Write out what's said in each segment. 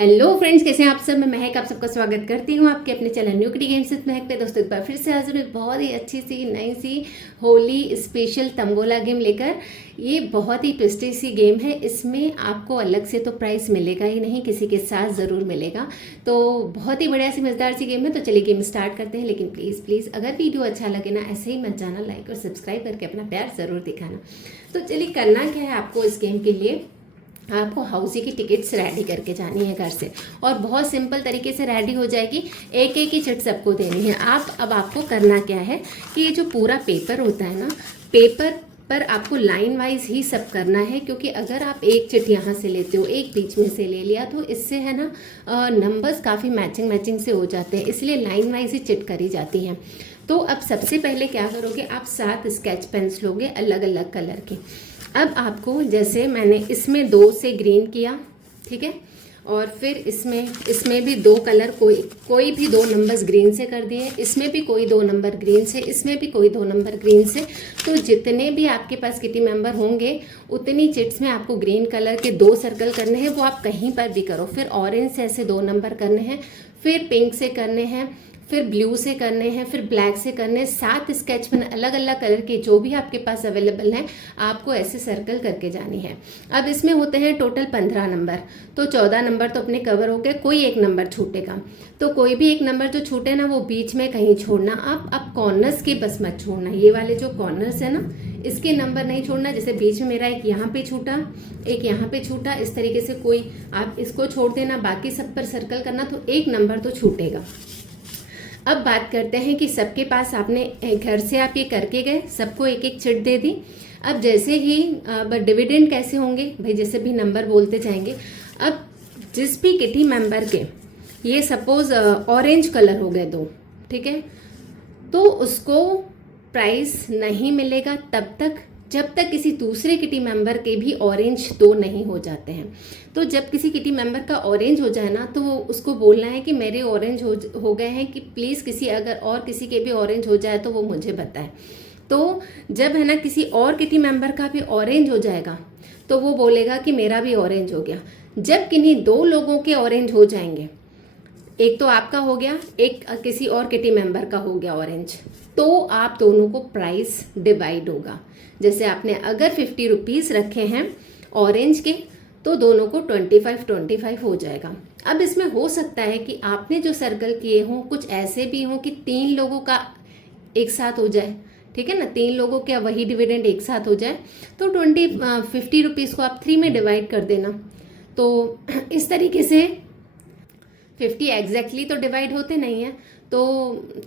Hello friends, कैसे हैं आप सब। मैं महक आप सबका स्वागत करती हूँ आपके अपने channel new kitty games with महक पे। दोस्तों, एक बार फिर से हाजिर हूँ बहुत ही अच्छी सी नई सी होली स्पेशल तंबोला गेम लेकर। ये बहुत ही ट्विस्टी सी गेम है। इसमें आपको अलग से तो प्राइस मिलेगा ही नहीं, किसी के साथ ज़रूर मिलेगा। तो बहुत ही बढ़िया सी मज़ेदार सी गेम है। तो चलिए गेम स्टार्ट करते हैं। लेकिन प्लीज़ अगर वीडियो अच्छा लगे ना, ऐसे ही मत जाना, लाइक और सब्सक्राइब करके अपना प्यार ज़रूर दिखाना। तो चलिए, करना क्या है आपको इस गेम के लिए, आपको हाउसी की टिकट्स रेडी करके जानी है घर से, और बहुत सिंपल तरीके से रेडी हो जाएगी। एक एक ही चिट सबको देनी है। अब आपको करना क्या है कि ये जो पूरा पेपर होता है ना, पेपर पर आपको लाइन वाइज ही सब करना है। क्योंकि अगर आप एक चिट यहाँ से लेते हो, एक बीच में से ले लिया, तो इससे है ना नंबर्स काफ़ी मैचिंग से हो जाते हैं। इसलिए लाइन वाइज ही चिट करी जाती हैं। तो अब सबसे पहले क्या करोगे, आप 7 स्केच पेन्स लोगे अलग अलग कलर के। अब आपको, जैसे मैंने इसमें 2 से ग्रीन किया, ठीक है, और फिर इसमें भी 2 कलर, कोई भी 2 नंबर्स ग्रीन से कर दिए, इसमें भी कोई 2 नंबर ग्रीन से, इसमें भी कोई 2 नंबर ग्रीन से। तो जितने भी आपके पास किटी मेंबर होंगे, उतनी चिट्स में आपको ग्रीन कलर के 2 सर्कल करने हैं। वो आप कहीं पर भी करो। फिर ऑरेंज से ऐसे 2 नंबर करने हैं, फिर पिंक से करने हैं, फिर ब्लू से करने हैं, फिर ब्लैक से करने हैं। 7 स्केच पेन अलग अलग कलर के जो भी आपके पास अवेलेबल हैं, आपको ऐसे सर्कल करके जानी है। अब इसमें होते हैं टोटल 15 नंबर, तो 14 नंबर तो अपने कवर हो गए। कोई एक नंबर छूटेगा, तो कोई भी एक नंबर जो छूटे ना, वो बीच में कहीं छोड़ना। अब कॉर्नर्स के बस मत छोड़ना। ये वाले जो कॉर्नर्स है ना, इसके नंबर नहीं छोड़ना। जैसे बीच में मेरा एक यहाँ पे छूटा, एक यहाँ पे छूटा, इस तरीके से कोई आप इसको छोड़ देना, बाकी सब पर सर्कल करना, तो एक नंबर तो छूटेगा। अब बात करते हैं कि सबके पास आपने घर से आप ये करके गए, सबको एक एक चिट दे दी। अब जैसे ही डिविडेंड कैसे होंगे भाई, जैसे भी नंबर बोलते जाएंगे। अब जिस भी किटी मेंबर के, ये सपोज ऑरेंज कलर हो गए 2, ठीक है, तो उसको प्राइस नहीं मिलेगा तब तक जब तक किसी दूसरे किटी मेंबर के भी ऑरेंज 2 नहीं हो जाते हैं। तो जब किसी किटी मेंबर का ऑरेंज हो जाए ना, तो उसको बोलना है कि मेरे ऑरेंज हो गए हैं, कि प्लीज़ अगर और किसी के भी ऑरेंज हो जाए तो वो मुझे बताए। तो जब है ना किसी और किटी मेंबर का भी ऑरेंज हो जाएगा, तो वो बोलेगा कि मेरा भी ऑरेंज हो गया। जब किन्हीं 2 लोगों के ऑरेंज हो जाएंगे, एक तो आपका हो गया, एक किसी और किटी मेंबर का हो गया ऑरेंज, तो आप दोनों को प्राइस डिवाइड होगा। जैसे आपने अगर 50 रुपीज़ रखे हैं ऑरेंज के, तो दोनों को 25 हो जाएगा। अब इसमें हो सकता है कि आपने जो सर्कल किए हों, कुछ ऐसे भी हों कि 3 लोगों का एक साथ हो जाए, ठीक है ना, 3 लोगों का वही डिविडेंड एक साथ हो जाए। तो 50 रुपीज़ को आप 3 में डिवाइड कर देना। तो इस तरीके से 50 एग्जैक्टली तो डिवाइड होते नहीं है, तो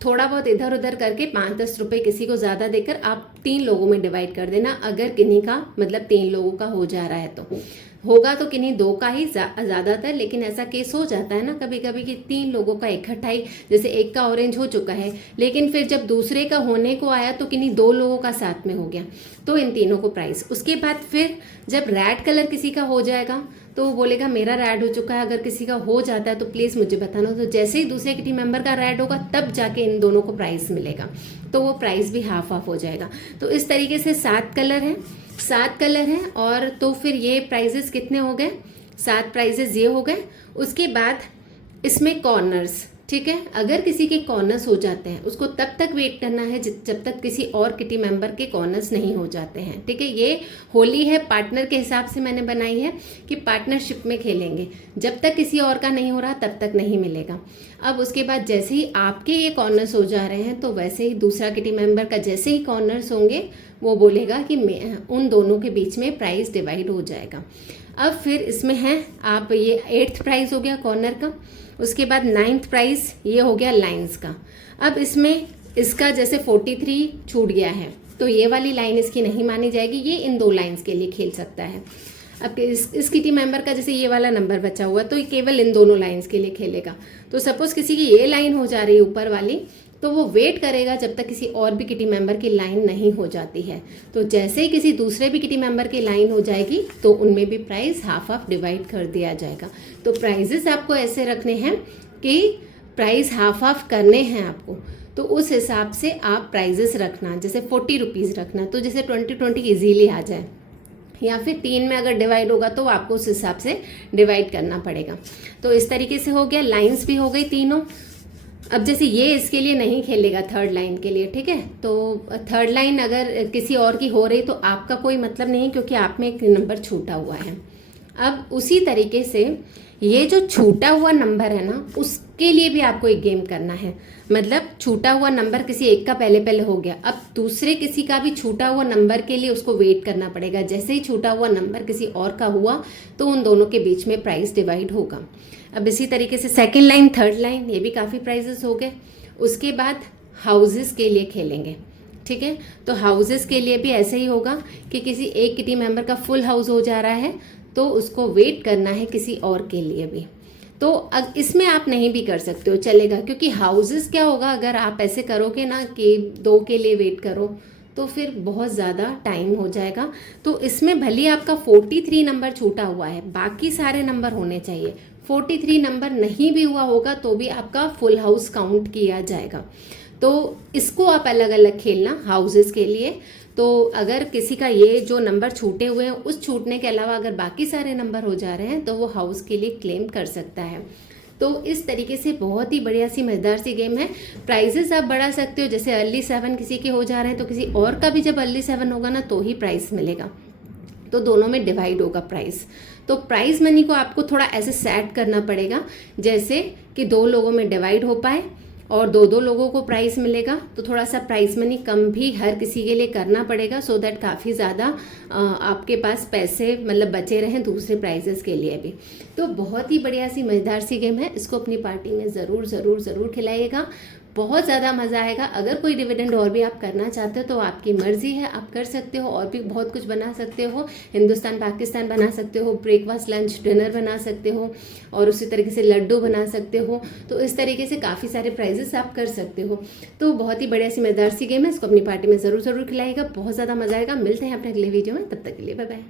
थोड़ा बहुत इधर उधर करके 5-10 रुपये किसी को ज़्यादा देकर आप 3 लोगों में डिवाइड कर देना। अगर किन्हीं का मतलब 3 लोगों का हो जा रहा है, तो होगा तो किन्हीं 2 का ही ज़्यादातर। लेकिन ऐसा केस हो जाता है ना कभी कभी कि 3 लोगों का इकट्ठा ही, जैसे एक का ऑरेंज हो चुका है, लेकिन फिर जब दूसरे का होने को आया तो किन्हीं 2 लोगों का साथ में हो गया, तो इन तीनों को प्राइस। उसके बाद फिर जब रेड कलर किसी का हो जाएगा, तो वो बोलेगा मेरा रेड हो चुका है, अगर किसी का हो जाता है तो प्लीज़ मुझे बताना। तो जैसे ही दूसरे किटी मेंबर का रेड होगा, तब जाके इन दोनों को प्राइस मिलेगा, तो वो प्राइस भी हाफ हो जाएगा। तो इस तरीके से 7 कलर हैं। और तो फिर ये प्राइजेस कितने हो गए, 7 प्राइजेस ये हो गए। उसके बाद इसमें कॉर्नर्स, ठीक है, अगर किसी के कॉर्नर्स हो जाते हैं, उसको तब तक वेट करना है जब तक किसी और किटी मेंबर के कॉर्नर्स नहीं हो जाते हैं, ठीक है। ये होली है, पार्टनर के हिसाब से मैंने बनाई है कि पार्टनरशिप में खेलेंगे। जब तक किसी और का नहीं हो रहा, तब तक नहीं मिलेगा। अब उसके बाद जैसे ही आपके ये कॉर्नर्स हो जा रहे हैं, तो वैसे ही दूसरा किटी मेंबर का जैसे ही कॉर्नर्स होंगे, वो बोलेगा कि उन दोनों के बीच में प्राइस डिवाइड हो जाएगा। अब फिर इसमें है, आप ये 8th प्राइज हो गया कॉर्नर का। उसके बाद 9th प्राइज ये हो गया लाइंस का। अब इसमें इसका जैसे 43 छूट गया है, तो ये वाली लाइन इसकी नहीं मानी जाएगी, ये इन 2 लाइंस के लिए खेल सकता है। अब इस किटी मेंबर का जैसे ये वाला नंबर बचा हुआ, तो ये केवल इन दोनों लाइंस के लिए खेलेगा। तो सपोज किसी की ये लाइन हो जा रही है ऊपर वाली, तो वो वेट करेगा जब तक किसी और भी किटी मेंबर की लाइन नहीं हो जाती है। तो जैसे ही किसी दूसरे भी किटी मेंबर की लाइन हो जाएगी, तो उनमें भी प्राइस हाफ डिवाइड कर दिया जाएगा। तो प्राइजेस आपको ऐसे रखने हैं कि प्राइस हाफ करने हैं आपको, तो उस हिसाब से आप प्राइजेस रखना। जैसे 40 रुपीज़ रखना, तो जैसे 20 ईजीली आ जाए। या फिर 3 में अगर डिवाइड होगा तो आपको उस हिसाब से डिवाइड करना पड़ेगा। तो इस तरीके से हो गया, लाइंस भी हो गई तीनों। अब जैसे ये इसके लिए नहीं खेलेगा थर्ड लाइन के लिए, ठीक है, तो थर्ड लाइन अगर किसी और की हो रही तो आपका कोई मतलब नहीं, क्योंकि आप में एक नंबर छूटा हुआ है। अब उसी तरीके से ये जो छूटा हुआ नंबर है ना, उसके लिए भी आपको एक गेम करना है। मतलब छूटा हुआ नंबर किसी एक का पहले पहले हो गया, अब दूसरे किसी का भी छूटा हुआ नंबर के लिए उसको वेट करना पड़ेगा। जैसे ही छूटा हुआ नंबर किसी और का हुआ तो उन दोनों के बीच में प्राइस डिवाइड होगा। अब इसी तरीके से सेकेंड लाइन, थर्ड लाइन, ये भी काफ़ी प्राइजेस हो गए। उसके बाद हाउसेस के लिए खेलेंगे, ठीक है। तो हाउसेस के लिए भी ऐसे ही होगा कि किसी एक किटी मेंबर का फुल हाउस हो जा रहा है तो उसको वेट करना है किसी और के लिए भी। तो इसमें आप नहीं भी कर सकते हो, चलेगा, क्योंकि हाउसेस क्या होगा, अगर आप ऐसे करोगे ना कि 2 के लिए वेट करो तो फिर बहुत ज़्यादा टाइम हो जाएगा। तो इसमें भले आपका 43 नंबर छूटा हुआ है, बाकी सारे नंबर होने चाहिए। 43 नंबर नहीं भी हुआ होगा तो भी आपका फुल हाउस काउंट किया जाएगा। तो इसको आप अलग अलग खेलना हाउसेस के लिए। तो अगर किसी का ये जो नंबर छूटे हुए हैं, उस छूटने के अलावा अगर बाकी सारे नंबर हो जा रहे हैं तो वो हाउस के लिए क्लेम कर सकता है। तो इस तरीके से बहुत ही बढ़िया सी मज़ेदार सी गेम है। प्राइजेस आप बढ़ा सकते हो, जैसे अर्ली 7 किसी के हो जा रहे हैं तो किसी और का भी जब अर्ली 7 होगा ना तो ही प्राइस मिलेगा, तो दोनों में डिवाइड होगा प्राइस। तो प्राइस मनी को आपको थोड़ा ऐसे सेट करना पड़ेगा जैसे कि 2 लोगों में डिवाइड हो पाए और 2-2 लोगों को प्राइस मिलेगा। तो थोड़ा सा प्राइस मनी कम भी हर किसी के लिए करना पड़ेगा, सो दैट काफ़ी ज़्यादा आपके पास पैसे मतलब बचे रहें दूसरे प्राइजेस के लिए भी। तो बहुत ही बढ़िया सी मज़ेदार सी गेम है, इसको अपनी पार्टी में ज़रूर ज़रूर ज़रूर खिलाइएगा, बहुत ज़्यादा मज़ा आएगा। अगर कोई डिविडेंड और भी आप करना चाहते हो तो आपकी मर्ज़ी है, आप कर सकते हो, और भी बहुत कुछ बना सकते हो। हिंदुस्तान पाकिस्तान बना सकते हो, ब्रेकफास्ट लंच डिनर बना सकते हो, और उसी तरीके से लड्डू बना सकते हो। तो इस तरीके से काफ़ी सारे प्राइजेस आप कर सकते हो। तो बहुत ही बढ़िया सी मज़ेदार सी गेम है, इसको अपनी पार्टी में ज़रूर ज़रूर खिलाइएगा, बहुत ज़्यादा मज़ा आएगा। मिलते हैं अपने अगले वीडियो में, तब तक के लिए बाय बाय।